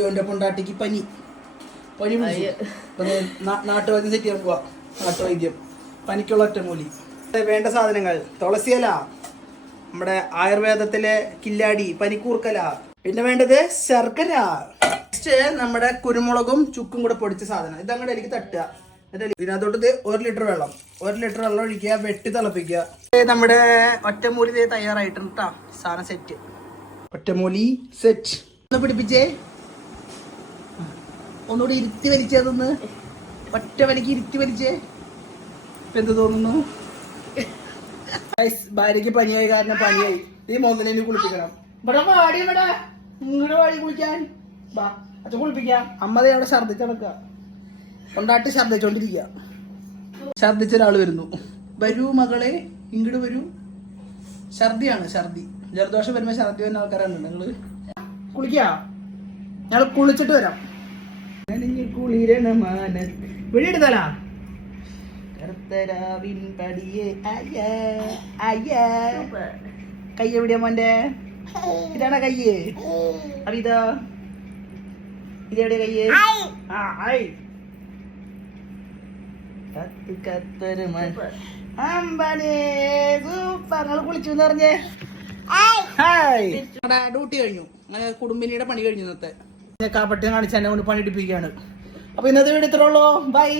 ലിയോന്റെ പൊണ്ടാട്ടിക്ക് പനി പിടിച്ചു. നാട്ടുവൈദ്യം സെറ്റ് ചെയ്യാൻ പോവാ. നാട്ടുവൈദ്യം പനിക്കുള്ള ഒറ്റമൂലി. വേണ്ട സാധനങ്ങൾ: തുളസിയില, നമ്മുടെ ആയുർവേദത്തിലെ കില്ലാടി പനിക്കൂർക്കല, പിന്നെ വേണ്ടത് ശർക്കര, നെക്സ്റ്റ് നമ്മുടെ കുരുമുളകും ചുക്കും കൂടെ പൊടിച്ച സാധനം. ഇതങ്ങോട്ട് എനിക്ക് തട്ടുക. ഇതിനകത്തോട്ട് 1 ലിറ്റർ വെള്ളം, 1 ലിറ്റർ വെള്ളം ഒഴിക്കുക, വെട്ടി തിളപ്പിക്കുക. നമ്മുടെ ഒറ്റമൂലി തയ്യാറായിട്ടുണ്ട് കേട്ടോ. സാധനം സെറ്റ്. ഒറ്റമൂലി സെറ്റ്. ഒന്ന് പിടിപ്പിച്ചേ, ഒന്നുകൂടി ഇരുത്തി വലിച്ചതൊന്ന് ഒറ്റ വലിക്ക് ഇരുത്തി വലിച്ചേ. ഇപ്പൊ എന്ത് തോന്നുന്നു? ഭാര്യക്ക് പനിയായി, കാരണം പനിയായി. ഈ മോന്നിനെ കുളിപ്പിക്കണം. ഇവിടെ വാടി, ഇവിടെ ഇങ്ങോട്ട് വാടി കുളിക്കാൻ. ബാ അച്ഛൻ കുളിപ്പിക്കാം. അമ്മതേ അവിടെ ഛർദ്ദിച്ച് നടക്കുക. കൊണ്ടാട്ട് ഛർദ്ദിച്ചോണ്ടിരിക്കുക. ഛർദ്ദിച്ച ഒരാൾ വരുന്നു. വരൂ മകളെ, ഇങ്ങോട്ട് വരൂ. ഛർദിയാണ്, ഛർദി. ജലദോഷം വരുമ്പോ ഛർദി വരുന്ന ആൾക്കാരാണ് നിങ്ങള്. കുളിക്കാ, ഞങ്ങൾ കുളിച്ചിട്ട് വരാം. വെളിയെടുത്താലാ കയ്യ എവിടെയാ മോന്റെ? ഇതാണോ കയ്യ്? അപ്പൊ ഇതോ? ഇതെവിടെ കയ്യ്? കുളിച്ചു പറഞ്ഞേ. ഡ്യൂട്ടി കഴിഞ്ഞു. അങ്ങനെ കുടുംബിനിയുടെ പണി കഴിഞ്ഞു. ഇന്നത്തെ കാപ്പട്ടി കാണിച്ച് എന്നെ കൊണ്ട് പണി എടുപ്പിക്കുകയാണ്. അപ്പൊ ഇന്നത്തെ വീട് ഇത്രേ ഉള്ളൂ. ബൈ.